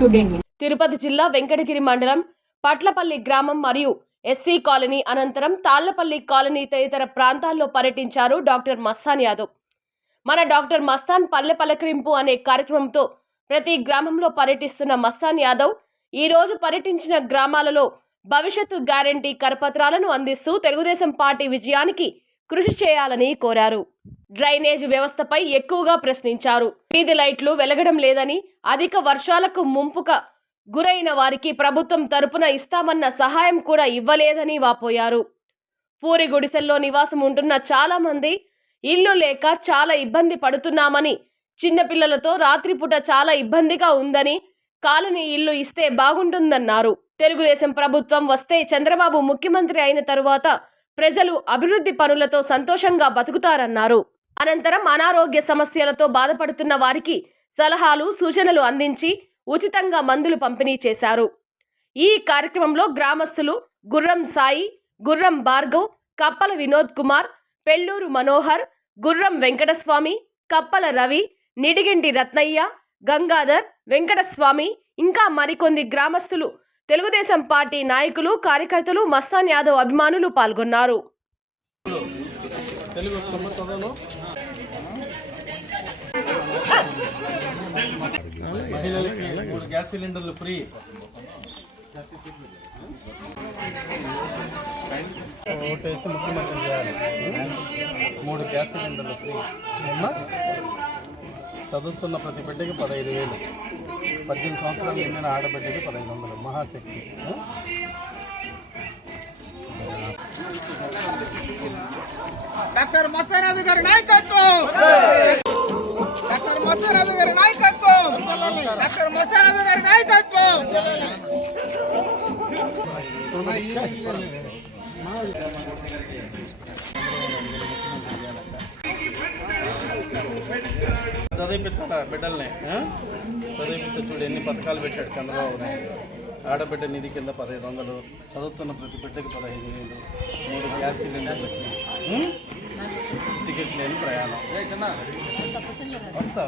Today Tirupati జిల్లా వెంకటగిరి మండలం పట్లపల్లి గ్రామం మరియు ఎస్సీ కాలనీ అనంతరం తాళ్ళపల్లి కాలనీ తదితర ప్రాంతాల్లో పర్యటించారు డాక్టర్ మస్తాన్ యాదవ్. మన డాక్టర్ మస్తాన్ పల్లె పలకరింపు అనే కార్యక్రమంతో ప్రతి గ్రామంలో పర్యటిస్తున్న మస్తాన్ యాదవ్ ఈ రోజు పర్యటించిన గ్రామాలలో భవిష్యత్తు గ్యారంటీ కరపత్రాలను అందిస్తూ తెలుగుదేశం పార్టీ విజయానికి కృషి చేయాలని కోరారు. డ్రైనేజ్ వ్యవస్థపై ఎక్కువగా ప్రశ్నించారు. వీధి లైట్లు వెలగడం లేదని అధిక వర్షాలకు ముంపుక గురైన వారికి ప్రభుత్వం తరపున ఇస్తామన్న సహాయం కూడా ఇవ్వలేదని వాపోయారు. పూరి గుడిసెల్లో నివాసం ఉంటున్న చాలా మంది ఇల్లు లేక చాలా ఇబ్బంది పడుతున్నామని చిన్నపిల్లలతో రాత్రిపూట చాలా ఇబ్బందిగా ఉందని కాలనీ ఇల్లు ఇస్తే బాగుంటుందన్నారు. తెలుగుదేశం ప్రభుత్వం వస్తే చంద్రబాబు ముఖ్యమంత్రి అయిన తరువాత ప్రజలు అభివృద్ధి పనులతో సంతోషంగా బతుకుతారన్నారు. అనంతరం అనారోగ్య సమస్యలతో బాధపడుతున్న వారికి సలహాలు సూచనలు అందించి ఉచితంగా మందులు పంపిణీ చేశారు. ఈ కార్యక్రమంలో గ్రామస్తులు గుర్రం సాయి గుర్రం భార్గవ్ కప్పల వినోద్ కుమార్ పెళ్ళూరు మనోహర్ గుర్రం వెంకటస్వామి కప్పల రవి నిడిగింటి రత్నయ్య గంగాధర్ వెంకటస్వామి ఇంకా మరికొన్ని గ్రామస్తులు తెలుగుదేశం పార్టీ నాయకులు కార్యకర్తలు మస్తాన్ యాదవ్ అభిమానులు పాల్గొన్నారు. మూడు గ్యాస్ సిలిండర్లు ఫ్రీ. ఓటేసి ముఖ్యమంత్రి చేయాలి మూడు గ్యాస్ సిలిండర్లు ఫ్రీ అమ్మా? చదువుతున్న ప్రతి బిడ్డకి పదహైదు వేలు. పద్దెనిమిది సంవత్సరాలు నిండిన ఆడబిడ్డకి పదహైదు వందలు. మహాశక్తి? డాక్టర్ మస్తారాజు గారి నాయకత్వం! డాక్టర్ మస్తారాజు గారి నాయకత్వం! డాక్టర్ మస్తారాజు గారి నాయకత్వం! చదివిపించాలా బిడ్డల్ని ఆ? చదివిపిస్తే చూడు ఎన్ని పథకాలు పెట్టాడు చంద్రబాబు నాయుడు. ఆడబిడ్డ నిధి కింద పదహైదు వందలు చదువుతున్న ప్రతి బిడ్డకి పదహైదు వేలు మూడు గ్యాస్ సిలిండర్లకి టికెట్ లేని ప్రయాణం. వస్తా.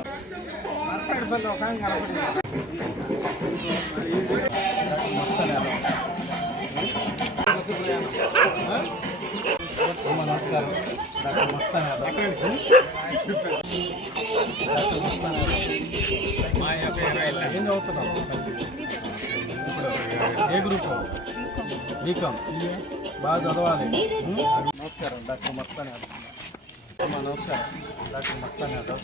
అమ్మ నమస్కారం. డాక్టర్ మస్తాన్ ఏం చదువుతున్నావు ఏ గ్రూప్? బీకామ్ బాగా చదవాలి. నమస్కారం డాక్టర్ మస్తాన్ అమ్మ నమస్కారం. డాక్టర్ మస్తాన్ యాదవ్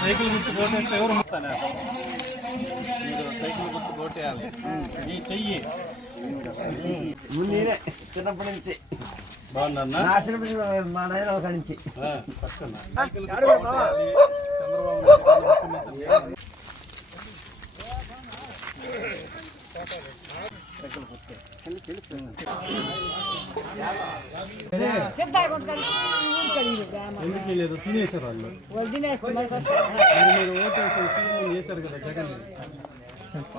సైకిల్ గుర్తు కోటేస్తే ఎవరు మస్తాన్? మీరు సైకిల్ గుర్తు కోటేయాలి నీ చెయ్యి. నేనే చిన్నప్పటి నుంచి. నా చిన్నప్పటి మా నాయన ఒక నుంచి. చంద్రబాబు ఎందుకు లేదు? తినేసారు వాళ్ళు. మరి మీరు ఓటు వేసి సీఎం చేశారు కదా జగన్.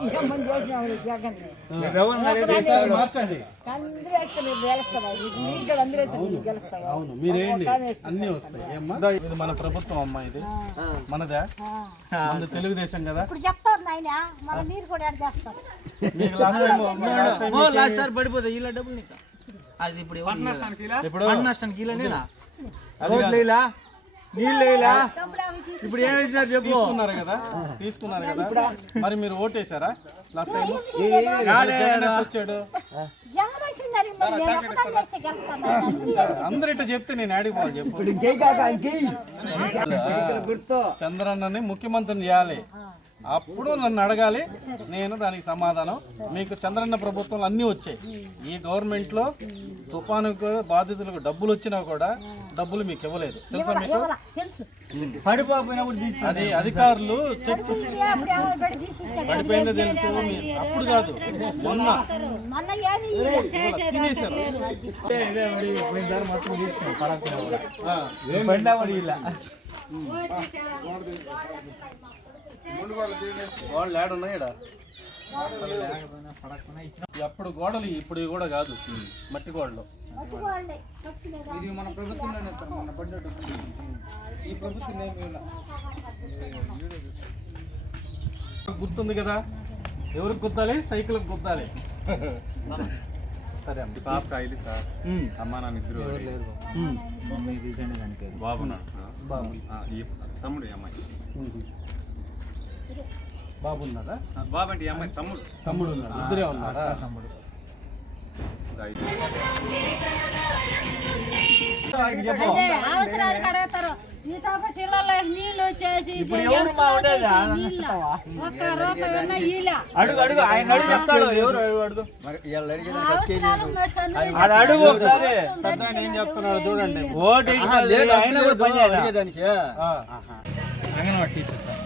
ఈసారి మార్చండి. అవును మీరేంటి? అన్నీ వస్తాయి. ఏమ్మా? ఇది మన ప్రభుత్వం అమ్మా ఇది. మనదా? మన తెలుగుదేశం కదా. మీకు last time last time last sir పడిపోతాయి ఇలా డబ్బులు నీకు. అది ఇప్పుడు పంట నష్టానికి ఇలా నేనా అది రోడ్లు ఇలా నీళ్ళు ఇలా డబ్బులు అవి తీసి ఇప్పుడు ఏం వేసినారు చెప్పు. తీసుకున్నారు కదా? తీసుకున్నారు కదా? మరి మీరు ఓటేశారా? లాస్ట్ టైం వచ్చాడు. అందరు ఇట్లా చెప్తే నేను ఆడికి పోవాలి చెప్పు. చంద్రన్నని ముఖ్యమంత్రిని చేయాలి. అప్పుడు నన్ను అడగాలి. నేను దానికి సమాధానం. మీకు చంద్రన్న ప్రభుత్వంలో అన్నీ వచ్చాయి. ఈ గవర్నమెంట్లో తుఫానుకు బాధితులకు డబ్బులు వచ్చినా కూడా డబ్బులు మీకు ఇవ్వలేదు. తెలుసా మీకు? పడిపోయినప్పుడు అది అధికారులు చెక్. పడిపోయిందో తెలుసు అప్పుడు కాదు. మొన్న. మొన్న వాళ్ళు ఏడున్నాయడా అప్పుడు గోడలు ఇప్పుడు కూడా కాదు. మట్టి గోడలు? ఇది మన ప్రభుత్వంలోనే మన పడ్డట్టు ఈ ప్రభుత్వం. గుర్తుంది కదా? ఎవరికి గుద్దాలి సైకిల్కి గుద్దాలి సరే అమ్మ. పాప కాయలు సార్. అమ్మ నాన్న ఇద్దరు ఉమ్. బాబు. ఆ, ఈ తమ్ముడు ఈ అమ్మాయి. బాబు ఉన్నారా బాబు అంటే అమ్మాయి తమ్ముడు. తమ్ముడు ఇద్దరే ఉన్నారా? తమ్ముడు. అవసరానికి అడుగుతారు నీతో టిల్లలో నీళ్ళు వచ్చేసి ఒక్క రూపాయి ఉన్నా ఈల అడుగు అడుగు. ఆయన అడుగు చెప్తాడు. ఎవరు అడుగు? అవసరాలు మటుకు ఆడ అడుగు ఒకసారి. ఏం చెప్తున్నాడు చూడండి. ఓటు ఆయన. Anganwadi teacher sir.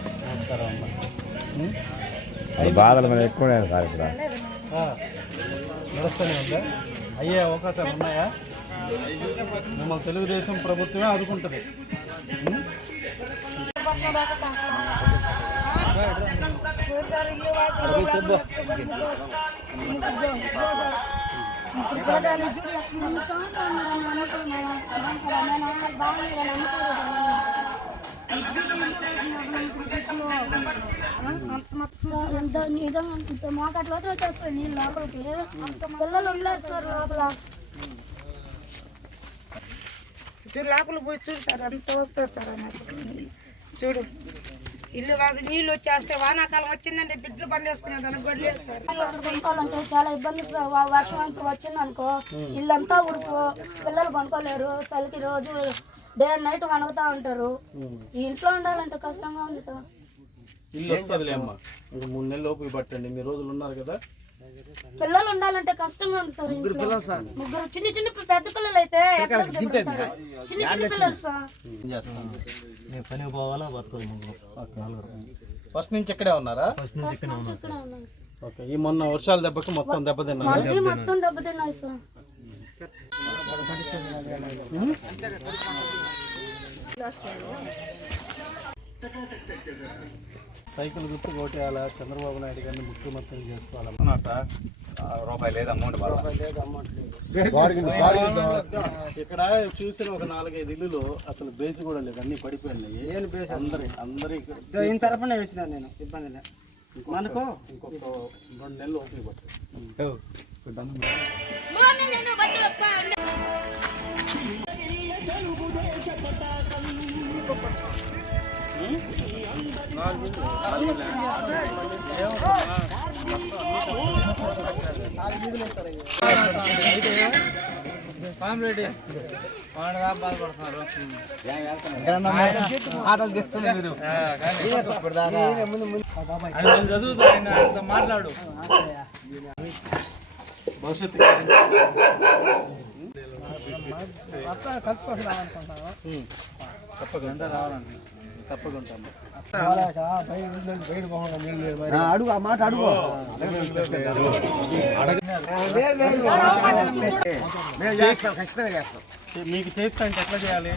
నమస్కారం అమ్మ బాధలు మీద ఎక్కువ సార్ ఇక్కడ. ఆ. నడుస్తూనే ఉందా? అయ్యే అవకాశాలు ఉన్నాయా? మిమ్మల్ని తెలుగుదేశం ప్రభుత్వమే ఆదుకుంటుంది. ఉం? ఎంత నిజంగా అనిపిస్తుంది మాకు అట్లా వచ్చేస్తాయి నీళ్ళు లోపలికి పిల్లలు ఉన్నారు సార్ లోపల చూడు లోపల పోయి చూడు సార్ అంత వస్తుంది సార్ అన్నట్టు. చూడు. ఇల్లు వాళ్ళకి నీళ్ళు వచ్చేస్తే వానాకాలం వచ్చిందంటే బిడ్డలు బండి వేసుకునేది కూడా కొనుక్కోవాలంటే చాలా ఇబ్బంది సార్. వర్షం అంతా వచ్చిందనుకో ఇల్లంతా ఉరుకు పిల్లలు కొనుక్కోలేరు. చలికి రోజు డే అండ్ నైట్ వణుకుతా ఉంటారు. ఈ ఇంట్లో ఉండాలంటే కష్టంగా ఉంది సార్. ఇల్లు వస్తుందిలే అమ్మ. ఇంక మూడు నెలలు ఓపిక పట్టండి. మీ రోజులు ఉన్నారు కదా. పిల్లలు ఉండాలంటే కష్టంగా ఉంది సార్ ఇంట్లో. ముగ్గురు చిన్న చిన్న పెద్ద పిల్లలు అయితే? చిన్న చిన్న పిల్లలు సార్. ఫస్ట్ నుంచి ఇక్కడే ఉన్నారా? ఫస్ట్ నుంచి ఇక్కడే ఉన్నాం సార్. ఓకే. ఈ మొన్న వర్షాల దెబ్బకి మొత్తం దెబ్బతిన్నారు? మళ్ళీ మొత్తం దెబ్బతిన్నాయి సార్. సైకిల్ గుర్తు కొట్టేయాలా? చంద్రబాబు నాయుడు గారిని ముఖ్యమంత్రి చేసుకోవాలా? ఉన్నారు సార్ ఆ, రూపాయి లేదు అమౌంట్ బాగా. ఇక్కడ చూసిన ఒక నాలుగైదు ఇల్లులు అసలు బేస్ కూడా లేదు అన్ని పడిపోయినాయి. ఏం బేస్ అందరి అందరి ఈయన తరఫున వేసిన నేను ఇబ్బంది లేదు. మనకు? ఇంకొక రెండు నెలలు ఓపిక పట్టు కామిరెడ్డి బాధపడుతున్నారు ఆటలు తెస్తున్నారు మీరు ఆయన ఆయనతో మాట్లాడు. భవిష్యత్తు తప్పకుండా రావాలండి తప్పకుండా అమ్మ. అడుగు ఆ మాట అడుగు మీకు చేస్తా అంటే ఎట్లా చేయాలి?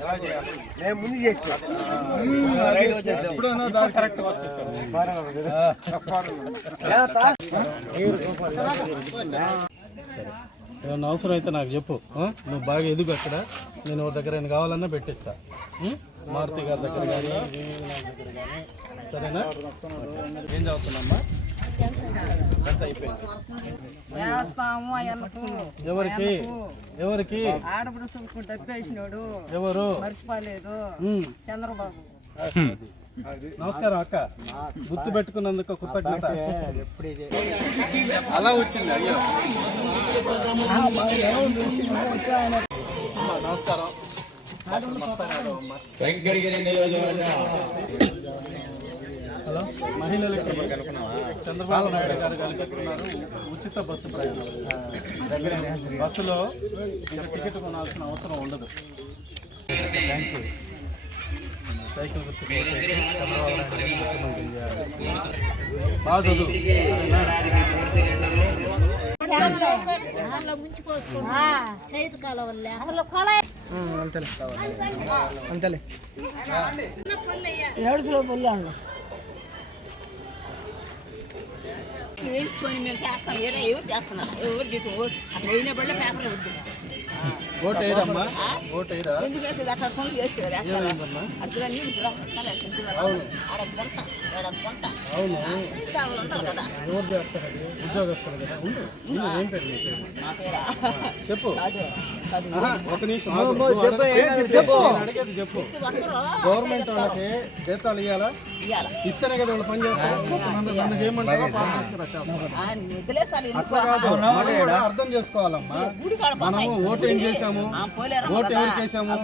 ఎలా చేయాలి నేను ముందు చేస్తా ఎప్పుడైనా దారి కరెక్ట్ ఏమన్నా అవసరం అయితే నాకు చెప్పు? నువ్వు బాగా ఎదుగు అక్కడ. నేను ఒక దగ్గర ఏమైనా కావాలన్నా పెట్టిస్తా? మారుతి గారి దగ్గర కానీ సరేనా? ఏం చదువుతున్నామ్మా ఎవరికి? ఎవరికి? ఆడపడు సులకు డబ్బేసినాడు ఎవరు? మర్చిపోలేదు. చంద్రబాబు. నమస్కారం అక్క. గుర్తు పెట్టుకున్నందుకు కృతజ్ఞత. అలా వచ్చింది అయ్యో. నమస్కారం. హలో మహిళలకి చంద్రబాబు నాయుడు గారు కల్పిస్తున్నారు ఉచిత బస్సు ప్రయాణం బస్సులో ఇంకా టికెట్ కొనాల్సిన అవసరం ఉండదు థ్యాంక్ యూ సైకిల్ గుర్తు కొట్టేసి చంద్రబాబు నాయుడు వేయించుకొని మేము చేస్తాం ఎవరు చేస్తున్నారు? ఎవరు చెప్పి? అసలు పడిన పేపర్ వద్దు. ఓటు వేయరమ్మా. ఓటు వేయరా? ఎందుకు వేసేది? అట్లా పనులు చేస్తే ఆడ కొంట అవును. ఎవరు చేస్తారు ఉద్యోగస్తులు కదా? ఏం పేరు? చెప్పు. ఒక నిమిషం చెప్పు గవర్నమెంట్ వాళ్ళకి జీతాలు ఇవ్వాలా ఇస్తేనే కదా వాళ్ళు పని చేస్తారు. అర్థం చేసుకోవాలమ్మా. మనము ఓటు ఏం చేశాము? పోలేరు ఓటు ఎవరికి వేసాము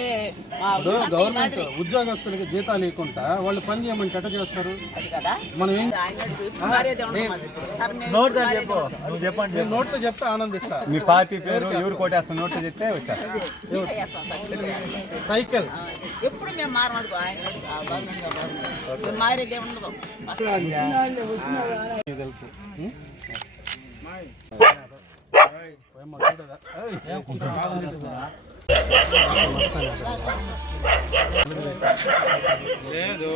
ఏ ఈ గవర్నమెంట్. ఉద్యోగస్తులకి జీతాలు ఇవ్వకుండా వాళ్ళు పని చేయమంటే ఎట్ట చేస్తారు? అది కదా. మనం ఏం నోట్ మారేదే చెప్పు. నువ్వు చెప్పండి నోట్లో చెప్తే ఆనందిస్తా. మీ పార్టీ పేరు ఎవరు కొట్టేస్తాను నోట్ చెప్తే వచ్చారు. సైకిల్ ఎప్పుడు మేము. మేము మారేదే ఉండదు. తెలుసు. లేదు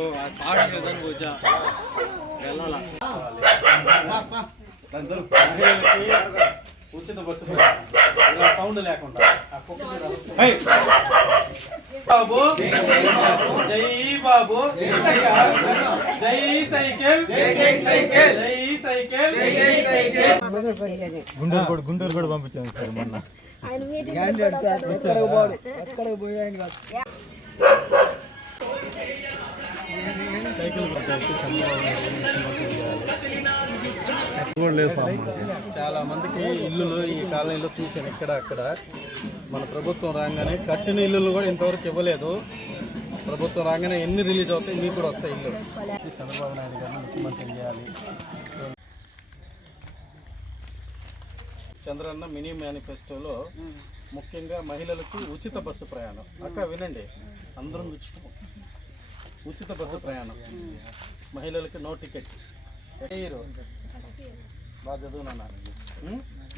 మహిళలకి ఉచిత బస్సు. ఇలా సౌండ్ లేకుండా! బాబు జై బాబు జై సైకిల్ జై సైకిల్ జై సైకిల్ కూడా గుంటూరు కూడా పంపించాను సార్ మొన్న చాలా మందికి ఇల్లులు ఈ కాలనీలో చూశాను ఇక్కడ అక్కడ. మన ప్రభుత్వం రాగానే కట్టిన ఇల్లులు కూడా ఇంతవరకు ఇవ్వలేదు. ప్రభుత్వం రాగానే ఎన్ని రిలీజ్ అవుతాయి మీకు కూడా వస్తాయి ఇల్లు. చంద్రబాబు నాయుడు గారిని ముఖ్యమంత్రి చేయాలి. చంద్రన్న మినీ మేనిఫెస్టోలో ముఖ్యంగా మహిళలకు ఉచిత బస్సు ప్రయాణం. అక్క వినండి. అందరం ఉచితం ఉచిత బస్సు ప్రయాణం. మహిళలకి నో టికెట్. ఎయిర్ బాగా చదువునన్నారు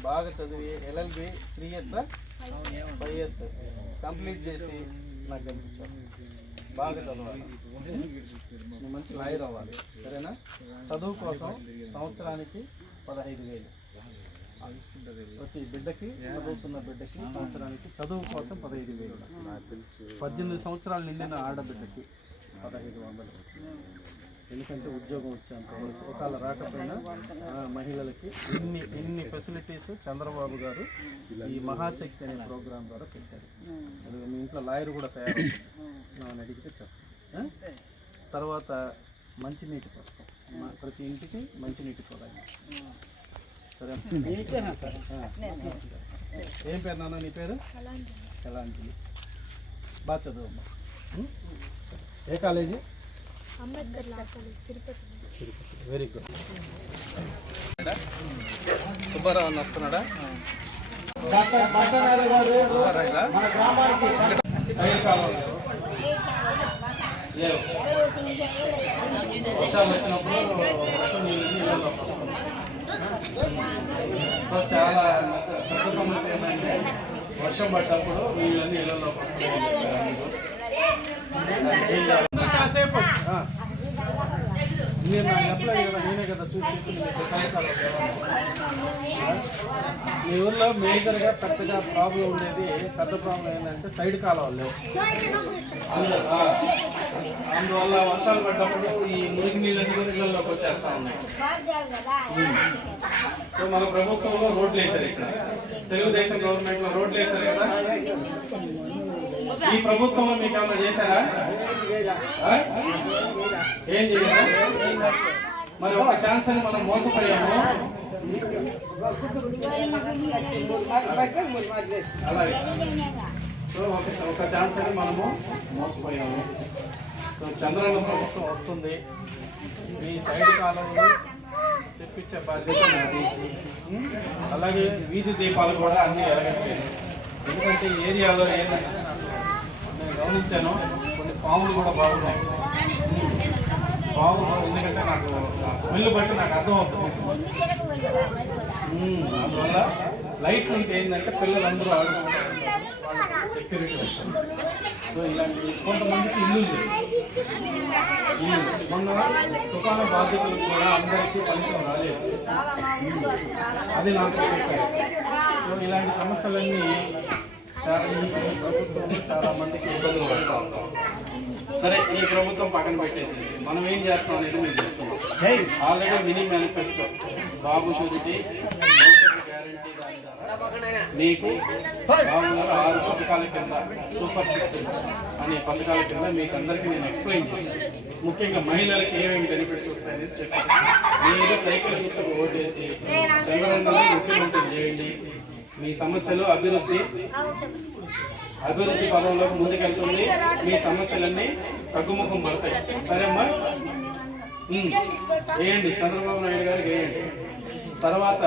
బాగా చదివి LLB three years five years. Complete చేసి నాకు కనిపించారు. బాగా చదవాలి. మంచి లాయర్ అవ్వాలి. సరేనా? చదువు కోసం సంవత్సరానికి పదహైదు వేలు. ప్రతి బిడ్డకి చదువుతున్న బిడ్డకి సంవత్సరానికి చదువు కోసం పదహైదు వేలు. పద్దెనిమిది సంవత్సరాలు నిండిన ఆడబిడ్డకి పదహైదు వందలు. ఎందుకంటే ఉద్యోగం వచ్చేంత ఒకవేళ రాకపోయినా ఆ, మహిళలకి ఇన్ని ఇన్ని ఫెసిలిటీస్ చంద్రబాబు గారు ఈ మహాశక్తి అనే ప్రోగ్రాం ద్వారా పెట్టారు. అది మీ ఇంట్లో లాయర్ కూడా తయారు నన్ను అడిగితే చెప్తాను తర్వాత మంచినీటి పథకం. మా- ప్రతి ఇంటికి మంచినీటి ప్రొవైడ్ సరే. ఏం పేరు నాన్న నీ పేరు? కళాంజలి. బాగా చదువు అమ్మా ఉం? ఏ కాలేజీ వెరీ గుడ్ సుబ్బారావు అన్న వస్తున్నాడా? వచ్చినప్పుడు వర్షం నీళ్ళు నీళ్ళలో వస్తాయి. సో చాలా పెద్ద సమస్య ఏంటంటే వర్షం పడ్డప్పుడు నీళ్ళన్నీ ఇళ్ళలోకి వస్తాయి కాసేపు. నేను కదా నేనే కదా చూసి మీ ఊర్లో మేజర్గా పెద్దగా ప్రాబ్లం ఉండేది పెద్ద ప్రాబ్లం ఏంటంటే సైడ్ కాలువలు లేవు. అందువల్ల వర్షాలు పడ్డప్పుడు ఈ మురికి నీళ్ళని కూడా ఇళ్ళలోకి వచ్చేస్తా ఉన్నాయి సో మన ప్రభుత్వంలో రోడ్లు వేశారు ఇక్కడ తెలుగుదేశం గవర్నమెంట్లో రోడ్లు వేశారు కదా ఈ ప్రభుత్వంలో మీకు ఏమన్నా చేశారా? ఏం చేయాలి మరి ఒక ఛాన్స్ అని మనం మోసపోయాము. అలాగే. సో ఒక ఒక ఛాన్స్ అని మనము మోసపోయాము. సో చంద్రబాబు ప్రభుత్వం వస్తుంది. ఈ సైడ్ కాలంలో తెప్పించే బాధ్యత నాది. అలాగే వీధి దీపాలు కూడా అన్నీ ఎరగట్లేదు. ఎందుకంటే ఏరియాలో ఏంటంటే గమనించాను. కొన్ని పాములు కూడా బాగున్నాయి. పాములు ఎందుకంటే నాకు స్మెల్ బట్టి నాకు అర్థం అవుతుంది. అందువల్ల లైట్లు ఉంటే ఏంటంటే పిల్లలందరూ ఆడుకుంటారు. సెక్యూరిటీ సో ఇలాంటి కొంతమందికి ఇల్లు ఇల్లు. మొన్న తుఫాను బాధితులకు కూడా అందరికీ ఫలితం రాలేదు. అది నాకు సో ఇలాంటి సమస్యలన్నీ చాలా ఈ ప్రభుత్వం చాలా మందికి ఇబ్బందులు పడతా ఉంటాం. సరే ఈ ప్రభుత్వం పక్కన పెట్టేసి మనం ఏం చేస్తాం అనేది మేము చెప్తున్నాం. Already mini manifesto Babu surety guarantee దాని ద్వారా. మీకు ఆరు పథకాల కింద సూపర్ సిక్స్ అనే పథకాల కింద మీకు అందరికీ నేను ఎక్స్ప్లెయిన్ చేశాను. ముఖ్యంగా మహిళలకు ఏమేమి బెనిఫిట్స్ వస్తాయనేది చెప్పాను. మీరు సైకిల్ గుర్తుకు ఓటేసి చంద్రబాబు ముఖ్యమంత్రి చేయండి. మీ సమస్యలు అభివృద్ధి అభివృద్ధి పదంలోకి ముందుకెళ్తుంది. మీ సమస్యలన్నీ తగ్గుముఖం పడతాయి. సరే అమ్మా వేయండి. చంద్రబాబు నాయుడు గారికి వేయండి. తర్వాత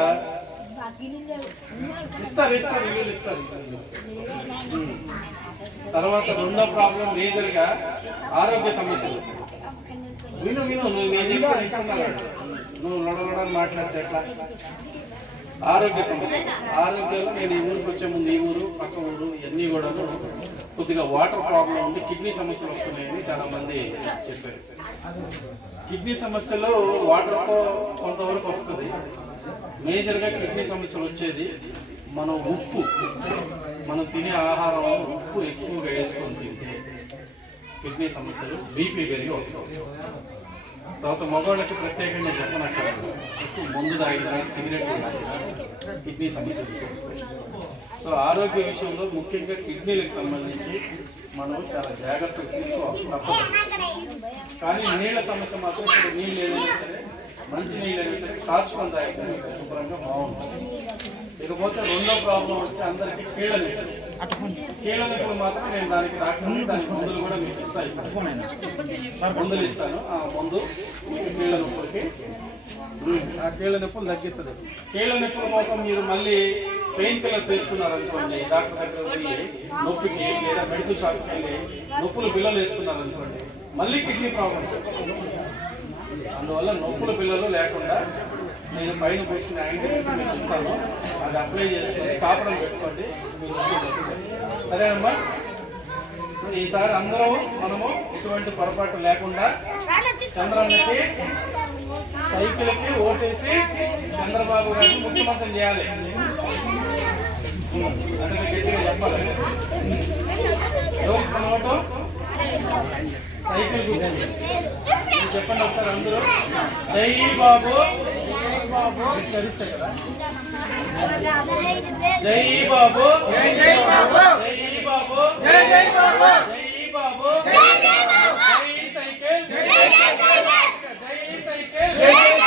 ఇస్తారు ఇస్తారు ఇల్లు ఇస్తారు తర్వాత రెండో ప్రాబ్లం మేజర్గా ఆరోగ్య సమస్యలు. విను విను నువ్వు నేను నువ్వు లొడలొడని మాట్లాడితే ఎట్లా ఆరోగ్య సమస్య. ఆరోగ్యంలో నేను ఈ ఊరికి వచ్చే ముందు ఈ ఊరు పక్క ఊరు ఇవన్నీ కూడా కొద్దిగా వాటర్ ప్రాబ్లం ఉంది కిడ్నీ సమస్యలు వస్తున్నాయని చాలామంది చెప్పారు. కిడ్నీ సమస్యలు వాటర్తో కొంతవరకు వస్తుంది. మేజర్గా కిడ్నీ సమస్యలు వచ్చేది మన ఉప్పు. మనం తినే ఆహారం ఉప్పు ఎక్కువగా వేసుకొని తింటే కిడ్నీ సమస్యలు బీపీ పెరిగి వస్తాయి. తర్వాత మగవాళ్ళకి ప్రత్యేకంగా చెప్పనక్కర్లేదు. ఎక్కువ మందు తాగినా సిగరెట్ తాగినా కిడ్నీ సమస్యలు చూపిస్తాయి. సో ఆరోగ్య విషయంలో ముఖ్యంగా కిడ్నీలకు సంబంధించి మనం చాలా జాగ్రత్తలు తీసుకోవాలి తప్పదు. కానీ నీళ్ళ సమస్య మాత్రం ఇప్పుడు నీళ్ళు ఏదైనా సరే మంచి నీళ్ళు అయినా సరే కాచుకొని తాగితే శుభ్రంగా బాగుంటుంది. ఇకపోతే రెండో ప్రాబ్లం వచ్చి అందరికీ కీళ్ళ నీళ్ళు కీళ్ళ నీళ్ళు మాత్రం నేను దానికి రాకుండా దానికి మందులు కూడా మీకు ఇస్తాను. మందులు ఇస్తాను. ఆ మందు కీళ్ళ నొప్పులకి. ఆ కీళ్ళ నొప్పులు తగ్గిస్తుంది. కీళ్ళ నొప్పుల కోసం మీరు మళ్ళీ పెయిన్ కిల్లర్స్ వేసుకున్నారనుకోండి డాక్టర్ దగ్గర పోయి నొప్పికి లేదా మెడికల్ షాప్కి వెళ్ళి నొప్పులు బిల్లలు వేసుకున్నారు అనుకోండి మళ్ళీ కిడ్నీ ప్రాబ్లమ్స్ అందువల్ల నొప్పుల పిల్లలు లేకుండా నేను పైన పోసిన యాంటీబయాటిక్ ఇస్తాను. అది అప్లై చేసుకొని కాపురం పెట్టుకోండి. సరే అమ్మా. సరేనమ్మా సో ఈసారి అందరం మనము ఎటువంటి పొరపాటు లేకుండా చంద్రన్నకి సైకిల్కి ఓటేసి చంద్రబాబు గారిని ముఖ్యమంత్రి చేయాలి. అందుకే గట్టిగా చెప్పాలి. ఎవరికి ఓటు? సైకిల్ మీరు చెప్పండి ఒకసారి అందరూ. జై బాబు. జై బాబు. జై జై జై బాబు. జై బాబు. జై జై బాబు. జై బాబు. జై జై బాబు. జై సైకిల్. జై జై సైకిల్. జై సైకిల్. జై